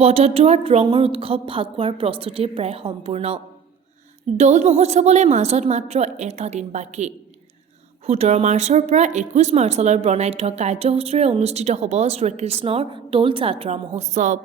বটদ্ৰৱাত ৰঙৰ উৎসৱ ফাকুৱাৰ প্ৰস্তুতি প্ৰায় সম্পূৰ্ণ। দৌল মহোৎসৱলৈ মাজত মাত্ৰ এটা দিন বাকী। 17 মাৰ্চৰ পৰা 21 মাৰ্চলৈ বৰ্ণাঢ্য কাৰ্যসূচীৰে অনুষ্ঠিত হ'ব শ্ৰীকৃষ্ণৰ দৌল যাত্ৰা মহোৎসৱ।